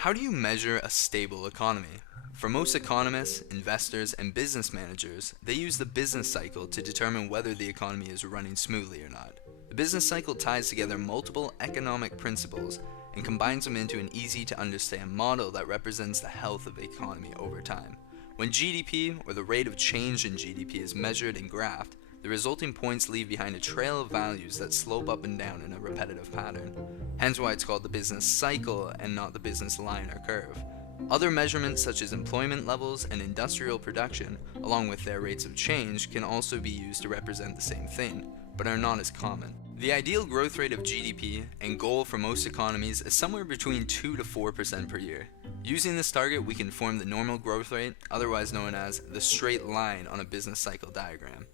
How do you measure a stable economy? For most economists, investors, and business managers, they use the business cycle to determine whether the economy is running smoothly or not. The business cycle ties together multiple economic principles and combines them into an easy to understand model that represents the health of the economy over time. When GDP, or the rate of change in GDP, is measured and graphed, the resulting points leave behind a trail of values that slope up and down in a repetitive pattern. Hence why it's called the business cycle and not the business line or curve. Other measurements such as employment levels and industrial production, along with their rates of change, can also be used to represent the same thing, but are not as common. The ideal growth rate of GDP and goal for most economies is somewhere between 2 to 4% per year. Using this target, we can form the normal growth rate, otherwise known as the straight line on a business cycle diagram.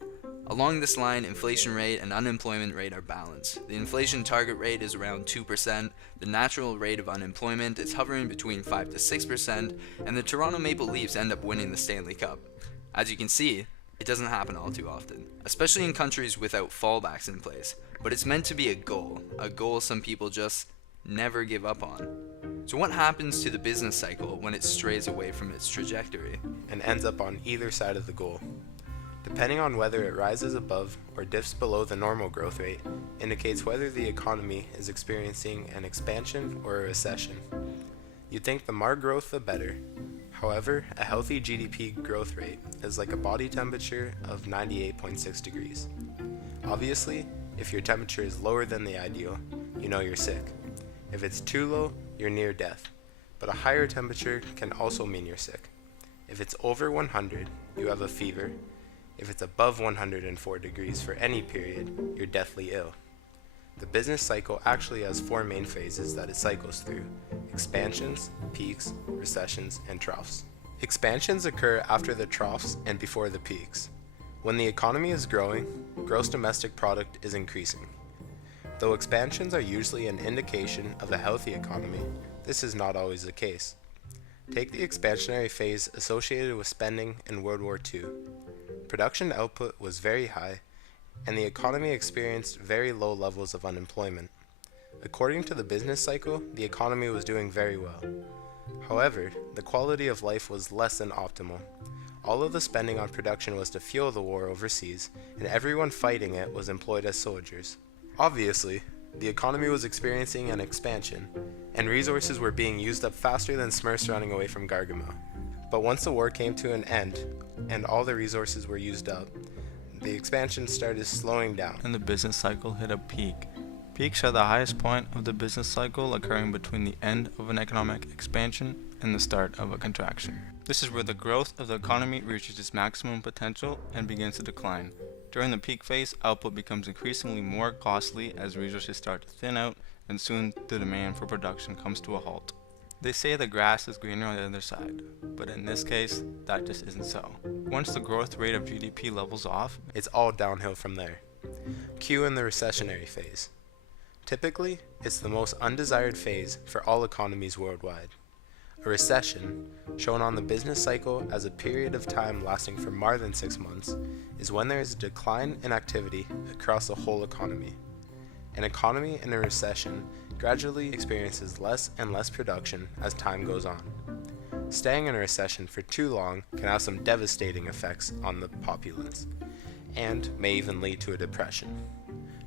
Along this line, inflation rate and unemployment rate are balanced. The inflation target rate is around 2%, the natural rate of unemployment is hovering between 5 to 6%, and the Toronto Maple Leafs end up winning the Stanley Cup. As you can see, it doesn't happen all too often, especially in countries without fallbacks in place, but it's meant to be a goal some people just never give up on. So what happens to the business cycle when it strays away from its trajectory? And ends up on either side of the goal. Depending on whether it rises above or dips below the normal growth rate, indicates whether the economy is experiencing an expansion or a recession. You'd think the more growth the better. However, a healthy GDP growth rate is like a body temperature of 98.6 degrees. Obviously, if your temperature is lower than the ideal, you know you're sick. If it's too low, you're near death. But a higher temperature can also mean you're sick. If it's over 100, you have a fever. If it's above 104 degrees for any period, you're deathly ill. The business cycle actually has four main phases that it cycles through: expansions, peaks, recessions, and troughs. Expansions occur after the troughs and before the peaks. When the economy is growing, gross domestic product is increasing. Though expansions are usually an indication of a healthy economy, this is not always the case. Take the expansionary phase associated with spending in World War II. Production output was very high, and the economy experienced very low levels of unemployment. According to the business cycle, the economy was doing very well. However, the quality of life was less than optimal. All of the spending on production was to fuel the war overseas, and everyone fighting it was employed as soldiers. Obviously, the economy was experiencing an expansion, and resources were being used up faster than Smurfs running away from Gargamel. But once the war came to an end, and all the resources were used up, the expansion started slowing down. And the business cycle hit a peak. Peaks are the highest point of the business cycle, occurring between the end of an economic expansion and the start of a contraction. This is where the growth of the economy reaches its maximum potential and begins to decline. During the peak phase, output becomes increasingly more costly as resources start to thin out, and soon the demand for production comes to a halt. They say the grass is greener on the other side, but in this case, that just isn't so. Once the growth rate of GDP levels off, It's all downhill from there. Cue in the recessionary phase. Typically, it's the most undesired phase for all economies worldwide. A recession, shown on the business cycle as a period of time lasting for more than 6 months, is when there is a decline in activity across the whole economy. An economy in a recession gradually experiences less and less production as time goes on. Staying in a recession for too long can have some devastating effects on the populace, and may even lead to a depression.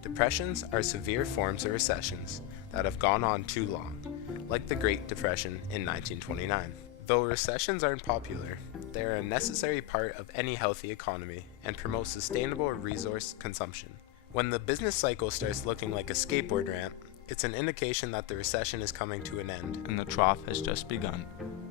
Depressions are severe forms of recessions that have gone on too long, like the Great Depression in 1929. Though recessions aren't popular, they are a necessary part of any healthy economy and promote sustainable resource consumption. When the business cycle starts looking like a skateboard ramp, it's an indication that the recession is coming to an end. and the trough has just begun.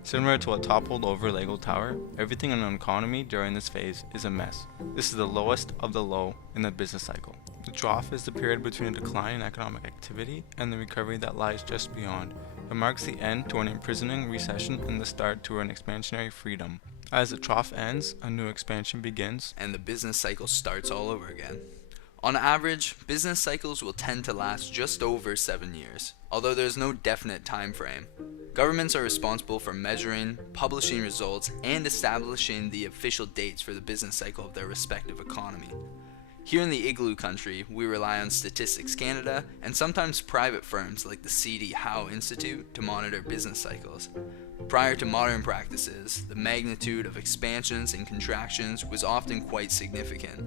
Similar to a toppled over Lego tower, everything in an economy during this phase is a mess. This is the lowest of the low in the business cycle. The trough is the period between a decline in economic activity and the recovery that lies just beyond. It marks the end to an imprisoning recession and the start to an expansionary freedom. As the trough ends, a new expansion begins, And the business cycle starts all over again. On average, business cycles will tend to last just over 7 years, although there is no definite time frame. Governments are responsible for measuring, publishing results, and establishing the official dates for the business cycle of their respective economy. Here in the Igloo country, we rely on Statistics Canada and sometimes private firms like the C.D. Howe Institute to monitor business cycles. Prior to modern practices, the magnitude of expansions and contractions was often quite significant.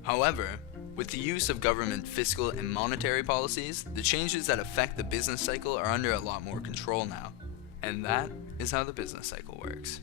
However, with the use of government fiscal and monetary policies, the changes that affect the business cycle are under a lot more control now. And that is how the business cycle works.